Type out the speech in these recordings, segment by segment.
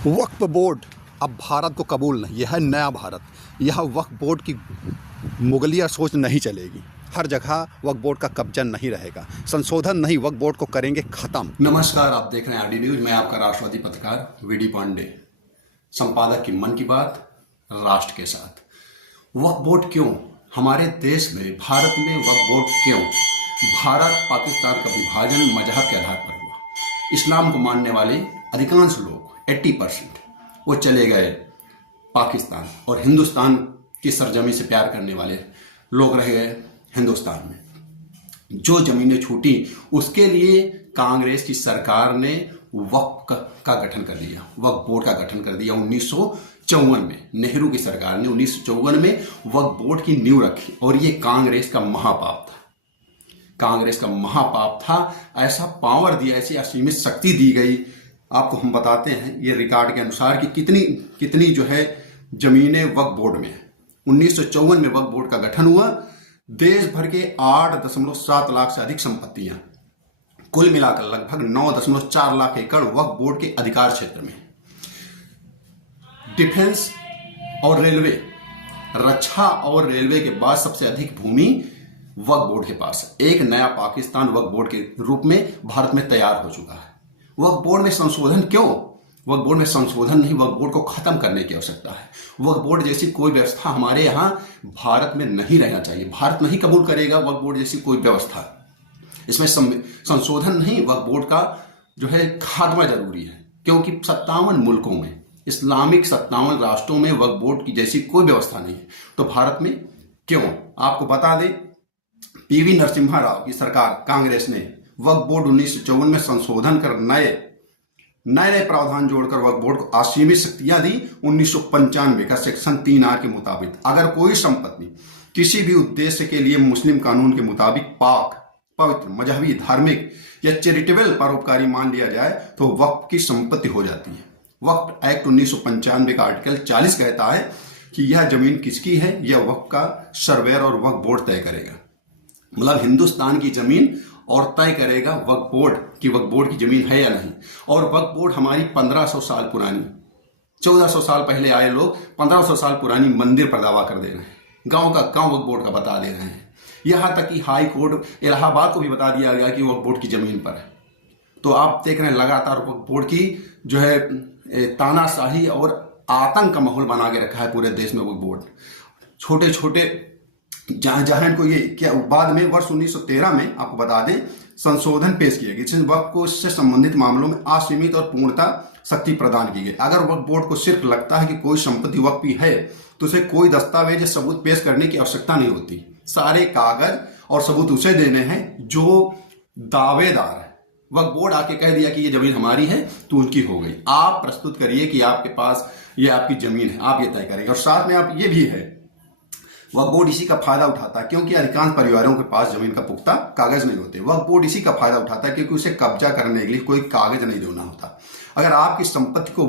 वक्फ board अब भारत को कबूल नहीं, यह है नया भारत। यह वक्फ बोर्ड की मुगलिया सोच नहीं चलेगी। हर जगह वक्फ बोर्ड का कब्जा नहीं रहेगा। संशोधन नहीं, वक्फ बोर्ड को करेंगे खत्म। नमस्कार, आप देख रहे हैं आरडी न्यूज। मैं आपका राष्ट्रवादी पत्रकार वीडी पांडे, संपादक की मन की बात राष्ट्र के साथ। वक्फ बोर्ड क्यों हमारे देश में, भारत में वक्फ बोर्ड क्यों? भारत पाकिस्तान का विभाजन मजहब के आधार पर हुआ। इस्लाम को मानने वाले अधिकांश लोग 80% वो चले गए पाकिस्तान, और हिंदुस्तान की सरजमी से प्यार करने वाले लोग रह गए हिंदुस्तान में। जो जमीनें छूटी उसके लिए कांग्रेस की सरकार ने वक्फ का गठन कर दिया, वक्फ बोर्ड का गठन कर दिया 1954 में। नेहरू की सरकार ने 1954 में वक्फ बोर्ड की नींव रखी, और ये कांग्रेस का महापाप था। कांग्रेस का महापाप था। ऐसा पावर दिया, ऐसी असीमित शक्ति दी गई। आपको हम बताते हैं ये रिकॉर्ड के अनुसार कि कितनी जो है जमीनें वक्फ बोर्ड में। 1954 में वक्फ बोर्ड का गठन हुआ। देश भर के 8.7 लाख से अधिक संपत्तियां, कुल मिलाकर लगभग 9.4 लाख एकड़ वक्फ बोर्ड के अधिकार क्षेत्र में। डिफेंस और रेलवे, रक्षा और रेलवे के बाद सबसे अधिक भूमि वक्फ बोर्ड के पास है। एक नया पाकिस्तान वक्फ बोर्ड के रूप में भारत में तैयार हो चुका है। वक्फ बोर्ड में संशोधन क्यों? वक्फ बोर्ड में संशोधन नहीं, वक्फ बोर्ड को खत्म करने की आवश्यकता है। वक्फ बोर्ड जैसी कोई व्यवस्था हमारे यहाँ भारत में नहीं रहना चाहिए। भारत नहीं कबूल करेगा वक्फ बोर्ड जैसी कोई व्यवस्था। इसमें संशोधन नहीं, वक्फ बोर्ड का जो है खात्मा जरूरी है, क्योंकि 57 मुल्कों में, इस्लामिक 57 राष्ट्रों में वक्फ बोर्ड की जैसी कोई व्यवस्था नहीं है। तो भारत में क्यों? आपको बता दें, पीवी नरसिम्हा राव की सरकार कांग्रेस ने वक्फ बोर्ड 1954 में संशोधन कर नए प्रावधान जोड़कर वक्फ बोर्ड को असीमित शक्तियां दी। 1995 का सेक्शन 3R के मुताबिक अगर कोई संपत्ति किसी भी उद्देश्य के लिए मुस्लिम कानून के मुताबिक पाक, पवित्र, मजहबी, धार्मिक या चैरिटेबल परोपकारी मान लिया जाए तो वक्फ की संपत्ति हो जाती है। वक्फ एक्ट 1995 का आर्टिकल 40 कहता है कि यह जमीन किसकी है, यह वक्फ का सर्वेयर और वक्फ बोर्ड तय करेगा। मतलब हिंदुस्तान की जमीन और तय करेगा वक्फ बोर्ड कि वक्फ बोर्ड की जमीन है या नहीं। और वक्फ बोर्ड हमारी 1500 साल पुरानी, 1400 साल पहले आए लोग 1500 साल पुरानी मंदिर पर दावा कर दे रहे हैं। गांव का गांव वक्फ बोर्ड का बता दे रहे हैं। यहां तक कि हाई कोर्ट इलाहाबाद को भी बता दिया गया कि वक्फ बोर्ड की जमीन पर है। तो आप देख रहे हैं लगातार वक्फ बोर्ड की जो है तानाशाही और आतंक का माहौल बना के रखा है पूरे देश में वक्फ बोर्ड। छोटे छोटे जहां इनको ये क्या, बाद में वर्ष 1913 में आपको बता दें संशोधन पेश किया गया, जिसमें वक्फ को इससे संबंधित मामलों में असीमित और पूर्णता शक्ति प्रदान की गई। अगर वक्फ बोर्ड को सिर्फ लगता है कि कोई संपत्ति वक्फ की है तो उसे कोई दस्तावेज या सबूत पेश करने की आवश्यकता नहीं होती। सारे कागज और सबूत उसे देने हैं जो दावेदार है। वक्फ बोर्ड आके कह दिया कि ये जमीन हमारी है तो उनकी हो गई। आप प्रस्तुत करिए कि आपके पास ये आपकी जमीन है, आप ये तय करेंगे। और साथ में आप ये भी है, वक्फ बोर्ड इसी का फायदा उठाता है क्योंकि अधिकांश परिवारों के पास जमीन का पुख्ता कागज नहीं होते। वक्फ बोर्ड इसी का फायदा उठाता है क्योंकि उसे कब्जा करने के लिए कोई कागज नहीं देना होता। अगर आपकी संपत्ति को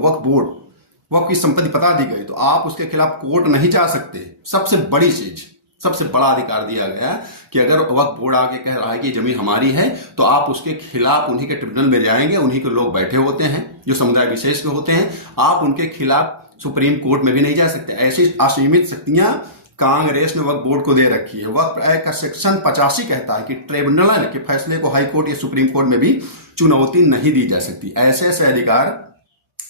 वक्फ की संपत्ति बता दी गई तो आप उसके खिलाफ कोर्ट नहीं जा सकते। सबसे बड़ी चीज, सबसे बड़ा अधिकार दिया गया कि अगर वक्फ बोर्ड आके कह रहा है कि जमीन हमारी है तो आप उसके खिलाफ उन्हीं के ट्रिब्यूनल में जाएंगे। उन्हीं के लोग बैठे होते हैं जो समुदाय विशेष के होते हैं। आप उनके खिलाफ सुप्रीम कोर्ट में भी नहीं जा सकते। ऐसी असीमित शक्तियां कांग्रेस ने वक्फ बोर्ड को दे रखी है। वक्फ एक्ट का सेक्शन 85 कहता है कि ट्रिब्यूनल के फैसले को हाई कोर्ट या सुप्रीम कोर्ट में भी चुनौती नहीं दी जा सकती। ऐसे ऐसे अधिकार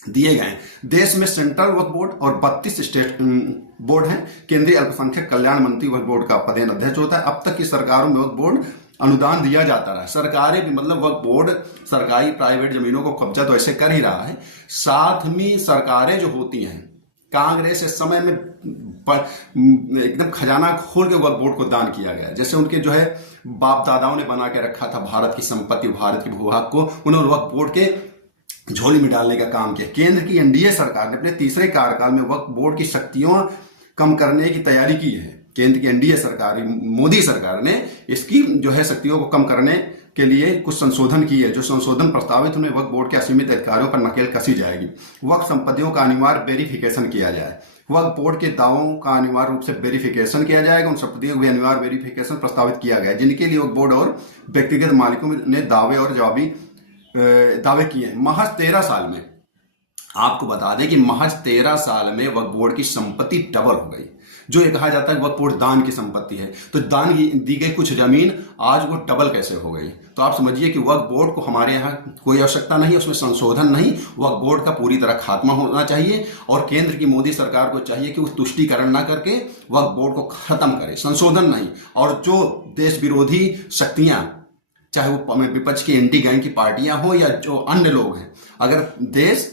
दिए गए। देश में सेंट्रल वक्फ बोर्ड और 32 स्टेट बोर्ड हैं। केंद्रीय अल्पसंख्यक कल्याण मंत्री वक्फ बोर्ड का पदेन अध्यक्ष होता है। अब तक की सरकारों में वक्फ बोर्ड अनुदान दिया जाता रहा। सरकारें भी, मतलब वक्फ बोर्ड सरकारी प्राइवेट जमीनों को कब्जा तो ऐसे कर ही रहा है, साथ में सरकारें जो होती हैं, कांग्रेस इस समय में एकदम खजाना खोल के वक्फ बोर्ड को दान किया गया। जैसे उनके जो है बाप दादाओं ने बना के रखा था भारत की संपत्ति, भारत के भूभाग को, उन्होंने वक्फ बोर्ड के झोली में डालने का काम किया। केंद्र की एनडीए सरकार ने अपने तीसरे कार्यकाल में वक्फ बोर्ड की शक्तियों कम करने की तैयारी की है। केंद्र की एनडीए सरकार, मोदी सरकार ने इसकी जो है शक्तियों को कम करने के लिए कुछ संशोधन किए। जो संशोधन प्रस्तावित उन्हें वक्फ बोर्ड के असीमित अधिकारों पर नकेल कसी जाएगी। वक्फ संपत्तियों का अनिवार्य वेरिफिकेशन किया जाए। वक्फ बोर्ड के दावों का अनिवार्य रूप से वेरिफिकेशन किया जाएगा। उन संपत्तियों का भी अनिवार्य वेरिफिकेशन प्रस्तावित किया गया जिनके लिए वक्फ बोर्ड और व्यक्तिगत मालिकों ने दावे और जवाबी दावे किए हैं। महज 13 साल में आपको बता दें कि महज 13 साल में वक्फ बोर्ड की संपत्ति डबल हो गई। जो ये कहा जाता है वक्फ बोर्ड दान की संपत्ति है, तो दान दी गई कुछ जमीन आज वो डबल कैसे हो गई। तो आप समझिए कि वक्फ बोर्ड को हमारे यहाँ कोई आवश्यकता नहीं, उसमें संशोधन नहीं, वक्फ बोर्ड का पूरी तरह खात्मा होना चाहिए। और केंद्र की मोदी सरकार को चाहिए कि वो तुष्टीकरण ना करके वक्फ बोर्ड को खत्म करे, संशोधन नहीं। और जो देश विरोधी शक्तियां, चाहे वो विपक्ष की एंटी गैंग की पार्टियां हो या जो अन्य लोग हैं, अगर देश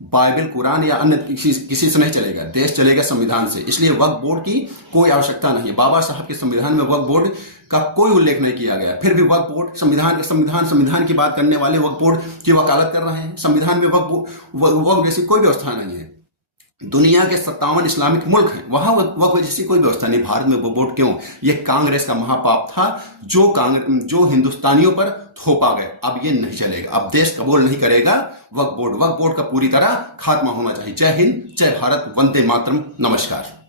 बाइबल, कुरान या अन्य किसी से नहीं चलेगा, देश चलेगा संविधान से। इसलिए वक्फ बोर्ड की कोई आवश्यकता नहीं है। बाबा साहब के संविधान में वक्फ बोर्ड का कोई उल्लेख नहीं किया गया, फिर भी वक्फ बोर्ड संविधान की बात करने वाले वक्फ बोर्ड की वकालत कर रहे हैं। संविधान में वक्फ जैसी कोई व्यवस्था नहीं है। दुनिया के 57 इस्लामिक मुल्क हैं, वहां वक्फ जैसी कोई व्यवस्था नहीं। भारत में वक्फ बोर्ड क्यों? ये कांग्रेस का महापाप था जो हिंदुस्तानियों पर थोपा गया। अब ये नहीं चलेगा, अब देश कबूल नहीं करेगा वक्फ बोर्ड का पूरी तरह खात्मा होना चाहिए। जय हिंद, जय भारत, वंदे मातरम, नमस्कार।